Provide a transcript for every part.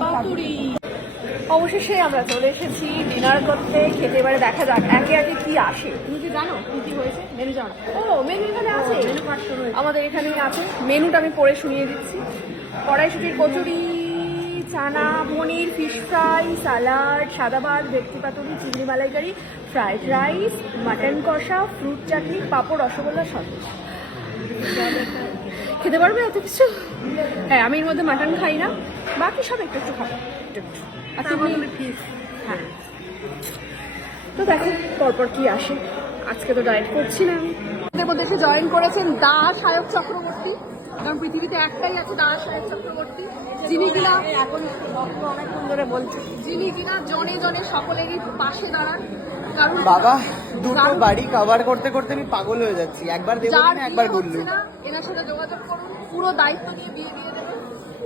পাতুরি। অবশেষে আমরা চলে এসেছি ডিনার করতে, খেতে। এবারে দেখা যাক একে একে কি আসে। তুমি কি জানো কি কি হয়েছে? মেনু জানো? ও মেনু এখানে আছে, মেনু কার্ড আমাদের এখানেই আছে। মেনুটা আমি পড়ে শুনিয়ে দিচ্ছি। কড়াইশুটির কচুরি, চানা, পনির, ফিশ ফ্রাই, স্যালাড, সাদা ভাত, ভেটকি পাতুরি, চিংড়ি মালাইকারি, ফ্রাইড রাইস, মাটন কষা, ফ্রুট চাটনি, পাঁপড়, রসগোল্লা, সন্দেশ। খেতে পারবে এত কিছু? হ্যাঁ, আমি এর মধ্যে মাটন খাই না, বাকি সব একটু একটু খাবো, একটু একটু। আর তুমি? হ্যাঁ। তো দেখো পরপর কি আসে। আজকে তো ডায়েট করছি না আমি। এদের মধ্যে এসে জয়েন করেছেন দাস সায়ক চক্রবর্তী, কারণ পৃথিবীতে একটাই আছে দাস সায়ক চক্রবর্তী, যিনি কিনা এখন অনেকক্ষণ ধরে বলছে, যিনি কিনা জনে জনে সকলেরই পাশে দাঁড়ান। কারণ বাবা দুটো বাড়ি কভার করতে করতে আমি পাগল হয়ে যাচ্ছি। একবার দেবো না, একবার গুল্লু। এনার সাথে যোগাযোগ করুন, পুরো দায়িত্ব নিয়ে বিয়ে দিয়ে দেবেন।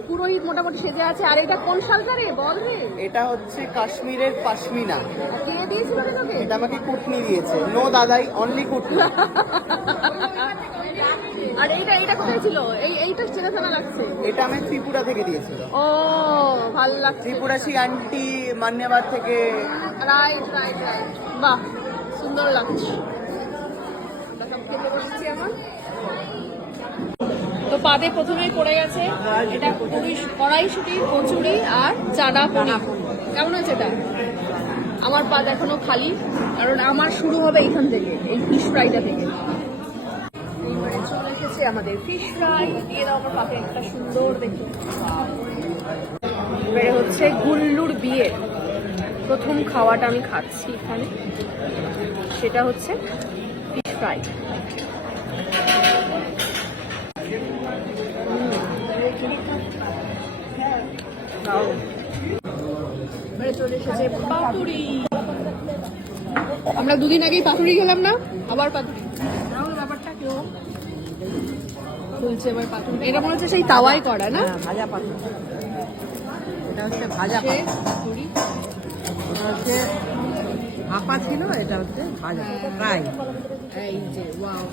পুরোহিত মোটামুটি সেজে আছে। আর এটা কোন শালটা রে, বল রে? এটা হচ্ছে কাশ্মীরের পাশমিনা। কে দিয়েছিল রে তোকে? এটা আমাকে কুটনি দিয়েছে। নো দাদাই, অনলি কুটনি। আর এইটা কোথায় ছিল? এইটা চেনা চেনা লাগছে। এটা আমি ত্রিপুরা থেকে দিয়েছিল। ও ভালো লাগছে। ত্রিপুরাসী আন্টি মান্যাবাদ থেকে। রাইট রাইট রাইট, বাহ সুন্দর লাগছে। খেতে বসেছি আমার। তো পাতে প্রথমেই পড়ে গেছে এটা কড়াইশুটি, কচুরি আর চানা পনির। কেমন আছে এটা? আমার পাত এখনো খালি, কারণ আমার শুরু হবে এইখান থেকে, এই ফিশ ফ্রাইটা থেকে। এইবারে চলে এসেছে আমাদের ফিশ ফ্রাই। দিয়ে দাও আমার পাতে একটা সুন্দর দেখে। এবারে হচ্ছে গুল্লুর বিয়ে, প্রথম খাওয়াটা আমি খাচ্ছি এখানে, সেটা হচ্ছে ফিশ ফ্রাই। চলে এসেছে পাতুরি। আমরা দুদিন আগেই পাতুরি খেলাম না, আবার পাতুরি। ব্যাপারটা কেউ বলছে এবার পাতুরি। এটা মনে হচ্ছে সেই তাওয়াই করা না? ভাজা পাতুরি। এটা হচ্ছে ভাজা পাতুরি। এটা হচ্ছে ভাপা ছিল, এটা হচ্ছে ভাজা ফ্রাই। এই যে ওয়াও।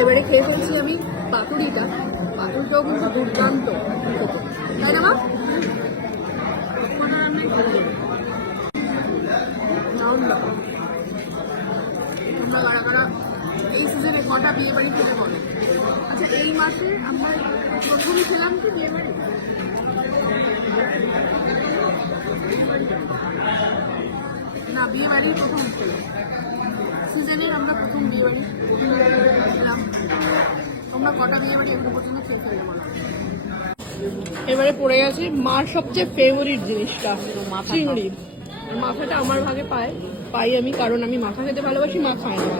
এবারে খেয়ে ফেলছি আমি পাতুরিটা। পাতুরিটাও কিন্তু দুর্দান্ত, তাই না মা? এই সিজনে কটা বিয়ে বাড়ি খেতে বলে? আচ্ছা এই মাসে আমরা প্রথমে খেলাম কি বিয়ে বাড়ি? না, বিয়ে বাড়ি প্রথম খেলাম সিজনের, আমরা প্রথম বিয়ে বাড়ি খেলাম। তোমরা কটা বিয়ে বাড়ি এখন পর্যন্ত খেয়ে ফেলতে বলো? এবারে পড়ে গেছে মার সবচেয়ে ফেভারিট জিনিসটা, চিংড়ি। মাথাটা আমার ভাগে পাই আমি, কারণ আমি মাথা খেতে ভালোবাসি, মা খায় না।